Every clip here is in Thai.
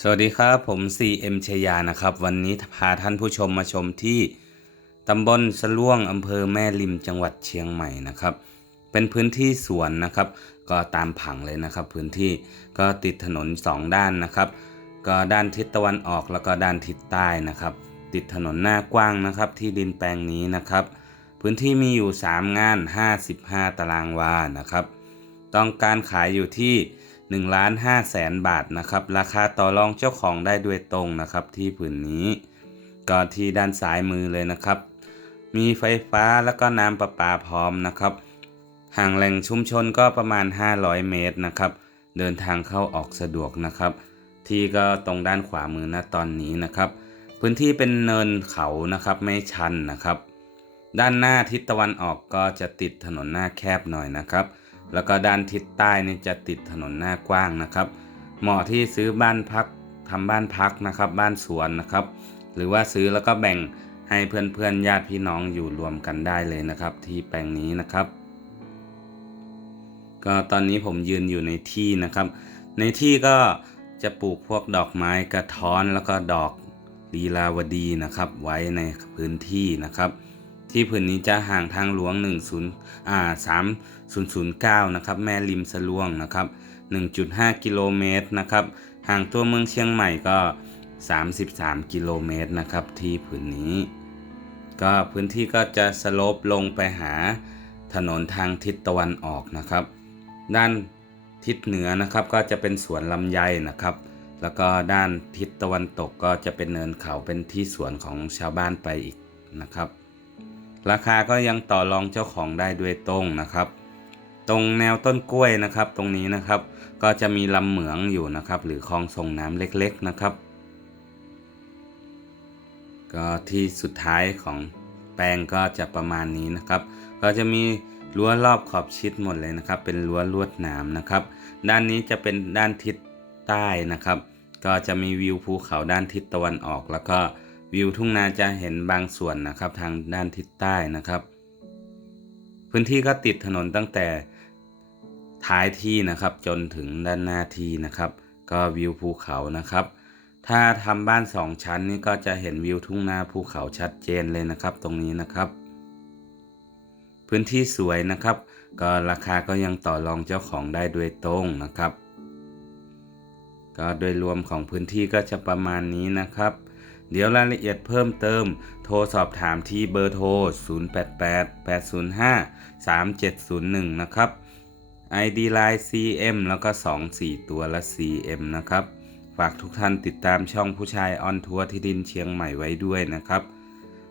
สวัสดีครับ ผม CM ชยานะครับ วันนี้พาท่านผู้ชมมาชมที่ตำบลสะล่วงอำเภอแม่ริมจังหวัดเชียงใหม่นะครับ เป็นพื้นที่สวนนะครับ ก็ตามผังเลยนะครับ พื้นที่ก็ติดถนนสองด้านนะครับ ก็ด้านทิศตะวันออกแล้วก็ด้านทิศใต้นะครับ ติดถนนหน้ากว้างนะครับ ที่ดินแปลงนี้นะครับ พื้นที่มีอยู่ 3 งาน 55 ตารางวานะครับ ต้องการขายอยู่ที่ 1ล้าน5แสนบาทนะครับ ราคาต่อรองเจ้าของได้ด้วยตรงนะครับที่ผืนนี้ ก็ที่ด้านซ้ายมือเลยนะครับ มีไฟฟ้าแล้วก็น้ำประปาพร้อมนะครับ ห่างแหล่งชุมชนก็ประมาณ 500 เมตรนะครับ เดินทางเข้าออกสะดวกนะครับ ที่ก็ตรงด้านขวามือณตอนนี้นะครับ พื้นที่เป็นเนินเขานะครับไม่ชันนะครับ ด้านหน้าทิศตะวันออกก็จะติดถนนหน้าแคบหน่อยนะครับ แล้วก็ด้านทิศใต้นี่จะติดถนนหน้ากว้างนะครับ เหมาะที่ซื้อบ้านพักทำบ้านพักนะครับ บ้านสวนนะครับ หรือว่าซื้อแล้วก็แบ่งให้เพื่อนๆญาติพี่น้องอยู่รวมกันได้เลยนะครับ ที่แปลงนี้นะครับ ก็ตอนนี้ผมยืนอยู่ในที่นะครับ ในที่ก็จะปลูกพวกดอกไม้กระท้อนแล้วก็ดอกลีลาวดีนะครับ ไว้ในพื้นที่นะครับ ที่พื้นนี้จะห่างทางหลวง 10อ่า3009 นะครับ แม่ริมสะลวงนะครับ 1.5 กิโลเมตรนะครับ ห่างตัวเมืองเชียงใหม่ก็ 33 กิโลเมตรนะครับ ที่พื้นนี้ ก็พื้นที่ก็จะสโลปลงไปหาถนนทางทิศตะวันออกนะครับ ด้านทิศเหนือนะครับก็จะเป็นสวนลำไยนะครับ แล้วก็ด้านทิศตะวันตกก็จะเป็นเนินเขาเป็นที่สวนของชาวบ้านไปอีกนะครับ ราคาก็ยังต่อรองเจ้าของได้ด้วยตรงนะครับ ตรงแนวต้นกล้วยนะครับ ตรงนี้นะครับ ก็จะมีลำเหมืองอยู่นะครับ หรือคลองส่งน้ำเล็กๆนะครับ ก็ที่สุดท้ายของแปลงก็จะประมาณนี้นะครับ ก็จะมีรั้วรอบขอบชิดหมดเลยนะครับ เป็นรั้วลวดหนามนะครับ ด้านนี้จะเป็นด้านทิศใต้นะครับ ก็จะมีวิวภูเขาด้านทิศตะวันออกแล้วก็ วิวทุ่งนาจะเห็นบางส่วนนะครับทางด้านทิศใต้นะครับ พื้นที่ก็ติดถนนตั้งแต่ท้ายที่นะครับจนถึงด้านหน้าที่นะครับ ก็วิวภูเขานะครับ ถ้าทำบ้านสองชั้นนี่ก็จะเห็นวิวทุ่งนาภูเขาชัดเจนเลยนะครับ ตรงนี้นะครับ พื้นที่สวยนะครับ ก็ราคาก็ยังต่อรองเจ้าของได้ด้วยตรงนะครับ ก็โดยรวมของพื้นที่ก็จะประมาณนี้นะครับ เดี๋ยวรายละเอียดเพิ่มเติม โทรสอบถามที่เบอร์โทร 0888053701 นะครับ ID Line CM แล้วก็ 24 ตัวละ CM นะครับ ฝากทุกท่านติดตามช่องผู้ชายออนทัวร์ที่ดินเชียงใหม่ไว้ด้วยนะครับ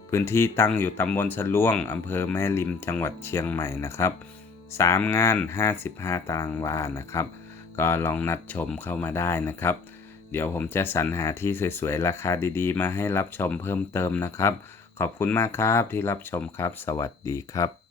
พื้นที่ตั้งอยู่ตำบลสะล่วงอำเภอแม่ริมจังหวัดเชียงใหม่นะครับ 3 งาน 55 ตารางวานะครับ ก็ลองนัดชมเข้ามาได้นะครับ เดี๋ยวผมจะสรรหาที่สวยๆ ราคาดีๆ มาให้รับชมเพิ่มเติมนะครับ ขอบคุณมากครับที่รับชมครับ สวัสดีครับ